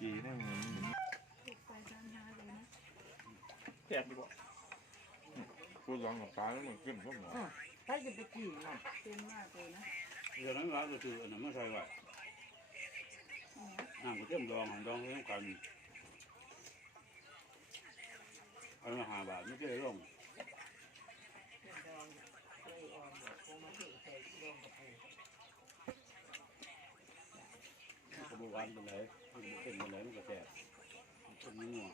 จีนั่นมันถูกไปตามยาเลยนะแสบดีกว่าพูดลองกับตาแล้วมันขึ้นพวกหมอถ้าจะไปกินน่ะเป็นมากเลยนะเดี๋ยวนั้นร้านก็คืออันนั้นไม่ใช่ว่าอ๋อน้ำก็เต็มดองของดองเท่ากันเอามาหาบาทไม่ใช่ลงเพื่อนดองเลยออมบอกคงมาถือใส่รวมกับปู กระบวนเป็นไรมันเป็นอะไรมันก็แสบมันเป็นงัว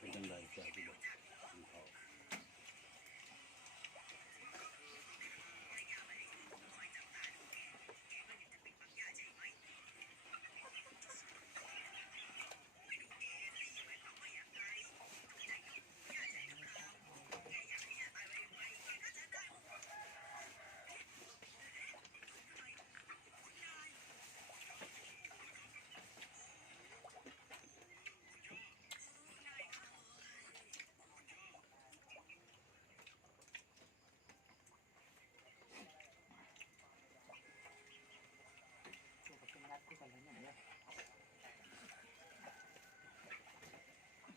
เป็นจังไรแสบดีกว่าของเขา ตัวก็เป็นรัดที่กันแล้วเนี่ย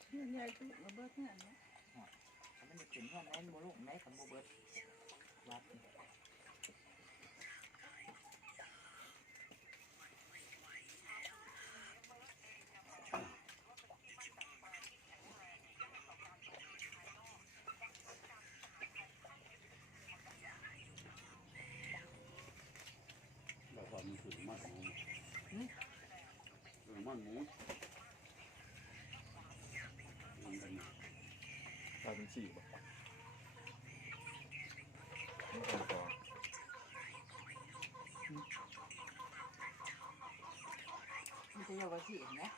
เพื่อน ยายถูกระเบิดเพื่อนนะมันจะขึ้นเพื่อนไหนโมลูกไหนกับโมเบิร์ตวัดเราความมันถึงมันหมูถึงมันหมูมันเป็น กลายเป็นสี่ป่ะนี่เป็นต่อมันจะยาวสินะ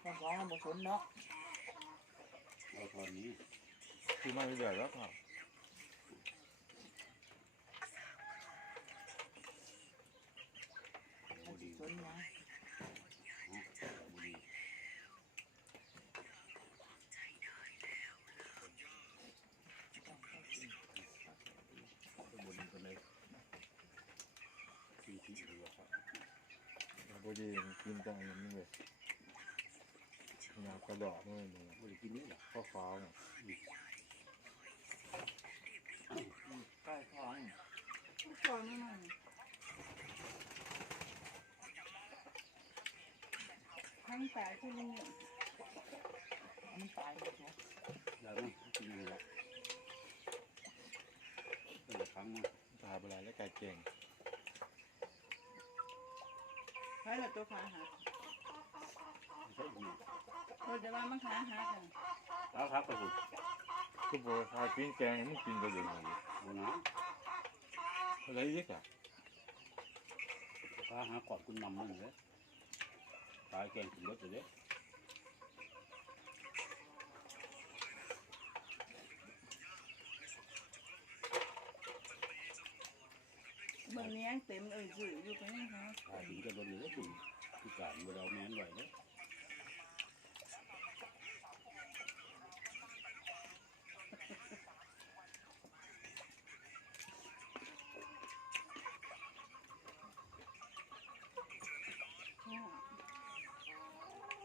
แต่ของเราโมชนเนาะ เอาตอนนี้ คือมาเรื่อยๆแล้วค่ะบุ มัน รี ชนนะ บุรี ต้องเข้ากิน บุรีเป็นเลยที่ที่เรือครับ พอ ดีมันกินจังมันนี่เลยยากระดอกมันเลยบรีกินนี่หรอข้าวฟ้าเนี่ยใกล้ท้องทุกคนไม่มันทั้งสายที่มันเนี่ยมันตายหมดเนาะแล้วมั้งกินอะไรหรอเป็นครั้งมั้งตายไปแล้วแล้วไก่เก่ง ให้เราตัวขาหักใช่ไหมเราจะว่ามันขาหักกันแล้วครับกระสุนคือบอกทายกินแกงมันกินไปเลยไงบนน้อะไรเยอะอะำข้าหากอดคุณนำมึงเลยตายแกงถึงรถเลย เบิ่งเนี้ยเต็มเอ่ยจืดอยู่ไปนี่คะตายถึงจะรถเลยถึงที่การเวลาแม่นไหวเลย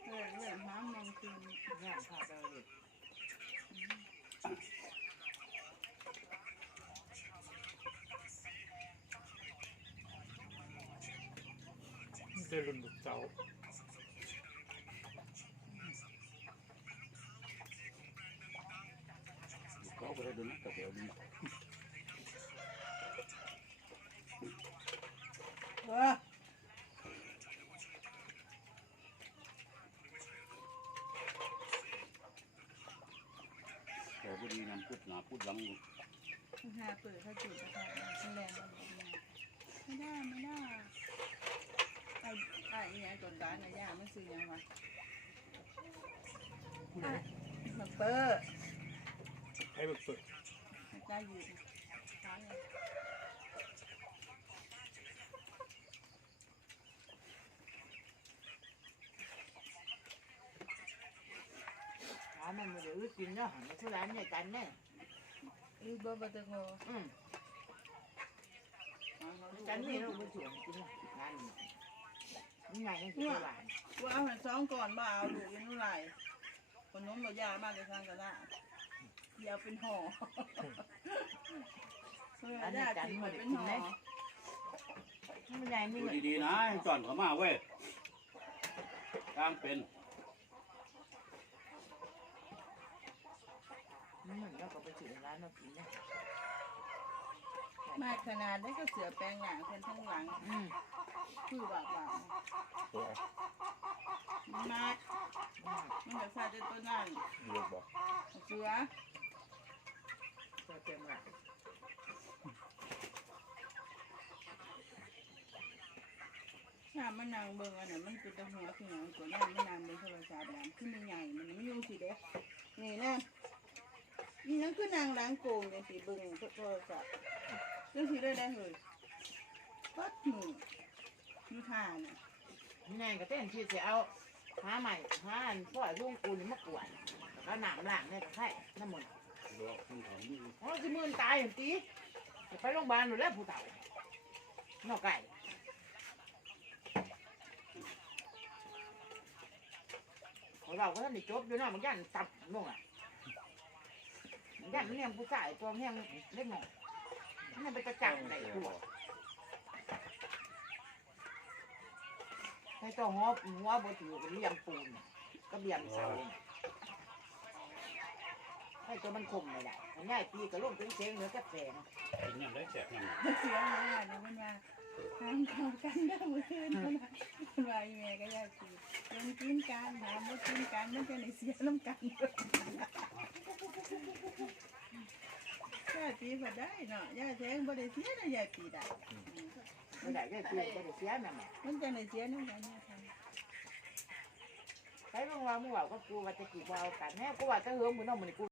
เรื่องเรื่องน้ำมันคืนงานขาดเราเลย เดินลุนบุกเจ้าเขาไปดูนแต่เดี๋ยวดีเออแต่พอดีน้ำพูดหนาพูดหลังหาเปิดถ้าจุดกระทะแรงไม่ได้ไม่ได้ ต้นร้านน่ะย่ามันซื้อหยังวะผู้ใดมักเปอร์ให้เบิกเปิดได้อยู่ร้านเนี่ยหามันมาเดี๋ยวกินเนาะมันคือร้านเนี่ยกันเนี่ยอีเบอร์บัตเตอร์โคอืมอ๋อเขารู้กันนี่เราไปสวนกินละร้านนี่ นี่ไงนี่คือร้านว่าเอาให้สองก่อนบ่เอาดูกินเท่าไหร่คนนู้นบ่ยามากเลยทางกะละอย่าเป็นห่อเออย่าจีบมันเป็นห่อมันใหญ่มีดูเงินดีๆนะให้จอนเขามาเว้ยกลางเป็นมีเงินแล้วก็ไปสวนร้านเรากินเนี่ย มากขนาดได้ก็เสือแปลงหยางคนทั้งหลังอืมคือว่าว่าตัวมันมากมันจะใส่ได้ตัวนั้นเลือกบอกเสือก็เต็มละถ้ามันนางเบิ่งอันนั้นมันเป็นตะหัวคือหยังตัวนั้นมันนางเบิ่งโทรศัพท์นั้นคือมันใหญ่มันไม่ยุ่งสิเด้นี่นะนี่นั่นคือนางล้างโกงจังสิเบิ่งโทรศัพท์ จังสิได้ได้เฮ้ยปัดมืออยู่ท่าน่ะนี่ไงก็เต้นที่จะเอาหาใหม่หาอันพ่อลุงกูนี่มากวนแล้วหนามหลังเนี่ยก็ใช่น้ำมันรอคุณถามนี่โอ้สิมื่นตายอย่างตีไปโรงพยาบาลหนูแล้วผู้เฒ่านอกไก่ของเราก็ท่านได้จบอยู่เนาะมันยันตับลงอะมันยันมันเลี้ยงผู้ชายตัวมันเลี้ยงเล็กหน่อย มันไปกระจับไหนตัวให้ตัวหัวหัวบ่ถือเป็นเลี้ยงปูนก็เลี้ยงเสาให้ตัวมันคมไม่ได้มันง่ายปีก็ล่มเป็นเสียงเหนือกับแสงเป็นยังได้แสบยังมันเสียงเลยอะนี่ยมันว่าทางเข้ากันได้มื้อคืนมันว่ามันวาอีแม่ก็อยากสิเล่นกินกันหาบ่กินกันมันจะได้เสียน้ำกัน ย่าตีบ่ได้เนาะย่าแทงบ่ได้เสียนะย่าตีได้ไม่ได้ได้ปีก็ได้เสียแม่แม่มันจะได้เสียน้ำกันย่าทำใช้เรื่องว่ามึงว่าก็กูว่าจะกี่ว่าเอากันแม่กูว่าจะเฮือมึงน้องมึงกู